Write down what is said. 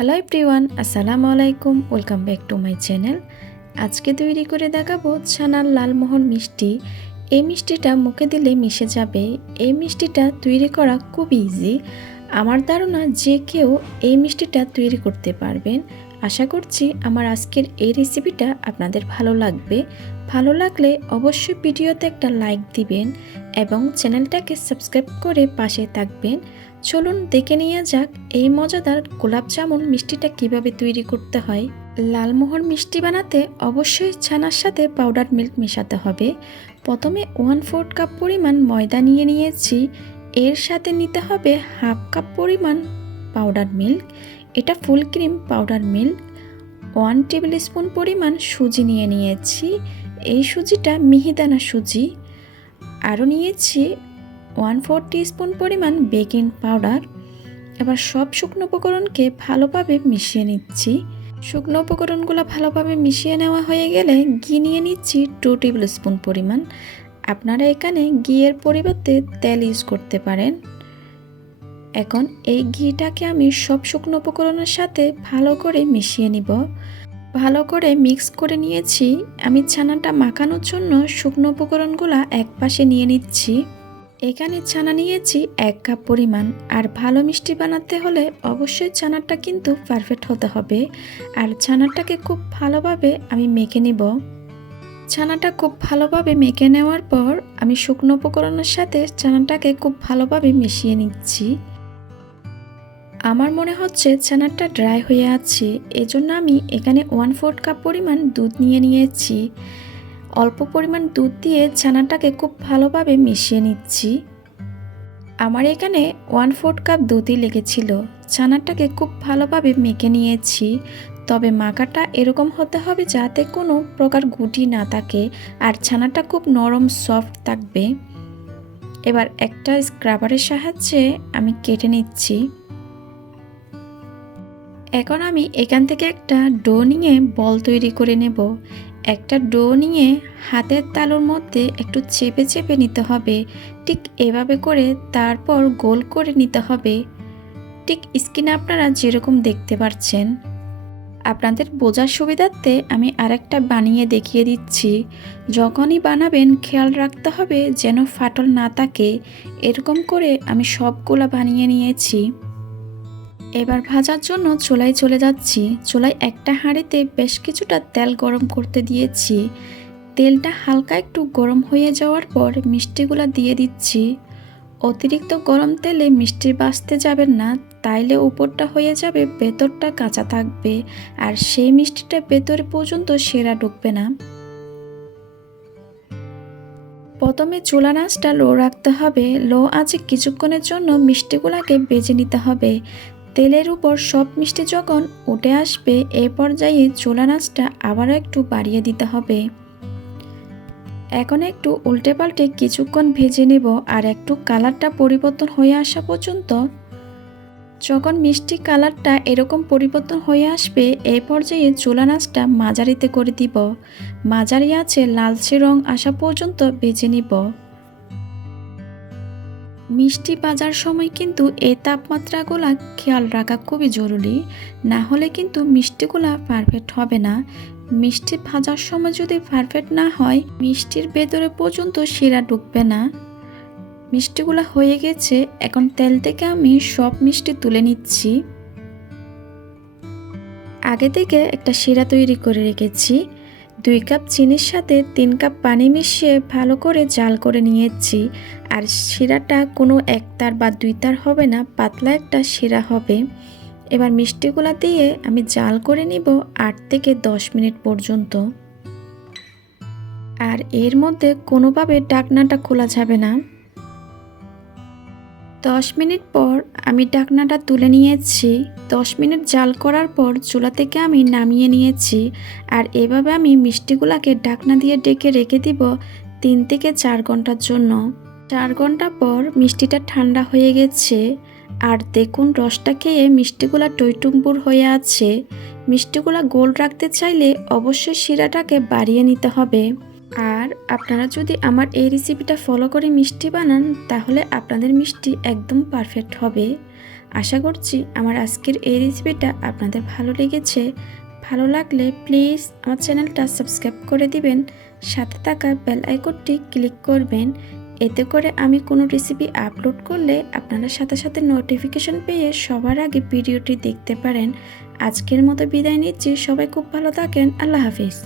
Hello everyone, আসসালামু আলাইকুম। Welcome back to my channel. আজকে তৈরি করে দেখাবো ছানার লালমোহন মিষ্টি। এই মিষ্টিটা মুখে দিলে মিশে যাবে। এই মিষ্টিটা তৈরি করা খুব ইজি। আমার ধারণা যে কেউ এই মিষ্টিটা তৈরি করতে পারবেন। আশা করছি আমার আজকের এই রেসিপিটা আপনাদের ভালো লাগবে। ভালো লাগলে অবশ্যই ভিডিওতে একটা লাইক দিবেন এবং চ্যানেলটাকে সাবস্ক্রাইব করে পাশে থাকবেন। চলুন দেখে নেওয়া যাক এই মজাদার গোলাপ জামুন মিষ্টিটা কিভাবে তৈরি করতে হয়। লালমোহন মিষ্টি বানাতে অবশ্যই ছানার সাথে পাউডার মিল্ক মেশাতে হবে। প্রথমে 1/4 কাপ পরিমাণ ময়দা নিয়ে নিয়েছি। এর সাথে নিতে হবে 1/2 কাপ পরিমাণ পাউডার মিল্ক, এটা full cream powder milk. 1 table spoon পরিমাণ সুজি নিয়ে নিয়েছি। এই সুজিটা মিহিদানা সুজি। আরও নিয়েছি 1/4 টিস্পুন পরিমাণ বেকিং পাউডার। এবার সব শুকনো উপকরণকে ভালোভাবে মিশিয়ে নিচ্ছি। শুকনো উপকরণগুলো ভালোভাবে মিশিয়ে নেওয়া হয়ে গেলে ঘি নিয়ে নিচ্ছি 2 টেবিল স্পুন পরিমাণ। আপনারা এখানে ঘিয়ের পরিবর্তে তেল ইউজ করতে পারেন। এখন এই ঘিটাকে আমি সব শুকনো উপকরণের সাথে ভালো করে মিশিয়ে নিব। ভালো করে মিক্স করে নিয়েছি। আমি ছানাটা মাখানোর জন্য শুকনো উপকরণগুলো এক পাশে নিয়ে নিচ্ছি। এখানে ছানা নিয়েছি 1 কাপ পরিমাণ। আর ভালো মিষ্টি বানাতে হলে অবশ্যই ছানাটা কিন্তু পারফেক্ট হতে হবে। আর ছানাটাকে খুব ভালোভাবে আমি মেখে নিব। ছানাটা খুব ভালোভাবে মেখে নেওয়ার পর আমি শুকনো উপকরণের সাথে ছানাটাকে খুব ভালোভাবে মিশিয়ে নিচ্ছি। আমার মনে হচ্ছে ছানাটা ড্রাই হয়ে আছে, এজন্য আমি এখানে 1/4 কাপ পরিমাণ দুধ নিয়ে নিয়েছি। অল্প পরিমাণ দুধ দিয়ে ছানাটাকে খুব ভালোভাবে মিশিয়ে নিচ্ছি। আমার এখানে 1/4 কাপ দুধই লেগেছিল। ছানাটাকে খুব ভালোভাবে মেখে নিয়েছি। তবে মাখাটা এরকম হতে হবে যাতে কোনো প্রকার গুটি না থাকে আর ছানাটা খুব নরম সফট থাকবে। এবার একটা স্ক্রাবারের সাহায্যে আমি কেটে নিচ্ছি। এখন আমি এখান থেকে একটা ডো নিয়ে বল তৈরি করে নেব। একটা ডো নিয়ে হাতের তালুর মধ্যে একটু চেপে চেপে নিতে হবে, ঠিক এভাবে করে। তারপর গোল করে নিতে হবে, ঠিক স্ক্রিনে আপনারা যেরকম দেখতে পাচ্ছেন। আপনাদের বোঝার সুবিধার্থে আমি আরেকটা বানিয়ে দেখিয়ে দিচ্ছি। যখনই বানাবেন খেয়াল রাখতে হবে যেন ফাটল না থাকে। এরকম করে আমি সবগুলা বানিয়ে নিয়েছি। এবার ভাজার জন্য চুলায় চলে যাচ্ছি। চুলায় একটা হাঁড়িতে বেশ কিছুটা তেল গরম করতে দিয়েছি। তেলটা হালকা একটু গরম হয়ে যাওয়ার পর মিষ্টিগুলো দিয়ে দিচ্ছি। অতিরিক্ত গরম তেলে মিষ্টি বাছতে যাবেন না, তাইলে উপরটা হয়ে যাবে, ভেতরটা কাঁচা থাকবে আর সেই মিষ্টিটা ভেতরে পর্যন্ত সেরা ঢুকবে না। প্রথমে চুলার আঁচটা লো রাখতে হবে। লো আঁচে কিছুক্ষণের জন্য মিষ্টিগুলোকে ভেজে নিতে হবে। তেলের উপর সব মিষ্টি যখন উঠে আসবে এ পর্যায়ে চুলার আঁচটা আবারও একটু বাড়িয়ে দিতে হবে। এখন একটু উল্টে পাল্টে কিছুক্ষণ ভেজে নেব আর একটু কালারটা পরিবর্তন হয়ে আসা পর্যন্ত। যখন মিষ্টি কালারটা এরকম পরিবর্তন হয়ে আসবে এই পর্যায়ে চুলার আঁচটা মাঝারিতে করে দিব। মাঝারি আঁচে লালচে রং আসা পর্যন্ত ভেজে নিব। মিষ্টি ভাজার সময় কিন্তু এই তাপমাত্রাগুলো খেয়াল রাখা খুবই জরুরি, না হলে কিন্তু মিষ্টিগুলা পারফেক্ট হবে না। মিষ্টি ভাজার সময় যদি পারফেক্ট না হয় মিষ্টির ভেতরে পর্যন্ত শিরা ঢুকবে না। মিষ্টিগুলা হয়ে গেছে। এখন তেল থেকে আমি সব মিষ্টি তুলে নিচ্ছি। আগে থেকে একটা শিরা তৈরি করে রেখেছি। 2 কাপ চিনির সাথে 3 কাপ পানি মিশিয়ে ভালো করে জাল করে নিয়েছি। আর শিরাটা কোনো একতার বা 2 তার হবে না, পাতলা একটা শিরা হবে। এবার মিষ্টিগুলা দিয়ে আমি জাল করে নিব 8 থেকে 10 মিনিট পর্যন্ত। আর এর মধ্যে কোনোভাবে ঢাকনাটা খোলা যাবে না। 10 মিনিট পর আমি ঢাকনাটা তুলে নিয়েছি। 10 মিনিট জাল করার পর চুলা থেকে আমি নামিয়ে নিয়েছি। আর এভাবে আমি মিষ্টিগুলাকে ঢাকনা দিয়ে ঢেকে রেখে দিব 3 থেকে 4 ঘন্টার জন্য। 4 ঘন্টা পর মিষ্টিটা ঠান্ডা হয়ে গেছে। আর দেখুন রসটা খেয়ে মিষ্টিগুলা টইটুম্বুর হয়ে আছে। মিষ্টিগুলা গোল রাখতে চাইলে অবশ্যই শিরাটাকে বাড়িয়ে নিতে হবে। আর আপনারা যদি আমার এই রেসিপিটা ফলো করে মিষ্টি বানান তাহলে আপনাদের মিষ্টি একদম পারফেক্ট হবে। আশা করছি আমার আজকের এই রেসিপিটা আপনাদের ভালো লেগেছে। ভালো লাগলে প্লিজ আমার চ্যানেলটা সাবস্ক্রাইব করে দিবেন, সাথে থাকা বেল আইকনটি ক্লিক করবেন। এতে করে আমি কোনো রেসিপি আপলোড করলে আপনারা সাথে সাথে নোটিফিকেশন পেয়ে সবার আগে ভিডিওটি দেখতে পারেন। আজকের মতো বিদায় নিচ্ছি, সবাই খুব ভালো থাকেন, আল্লাহ হাফিজ।